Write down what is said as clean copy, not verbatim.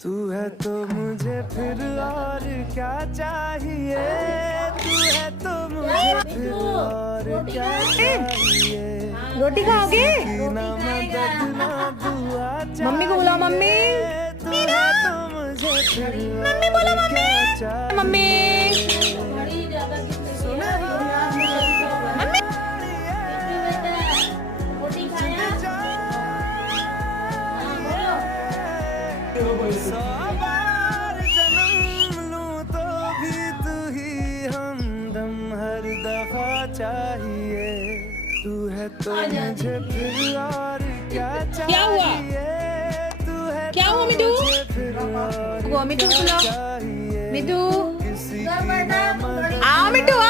तू है तो मुझे फिर और क्या चाहिए, तू है तो मुझे फिर और क्या चाहिए। रोटी खाओगे? ना मदद ना दुआ चाहिए, मम्मी को बुलाओ मम्मी। तू है तो मुझे फिर मम्मी बोलो मम्मी। मम्मी सौ बार जन्म लूं तो भी तू ही हमदम हर दफा चाहिए। तू है तो मुझे फिर और क्या क्या हुआ? चाहिए, तू है क्या तो हुआ मिठू? मुझे फिर और मिठू क्या सुनो। चाहिए। मिठू किसी की ना मदद आओ मिठू।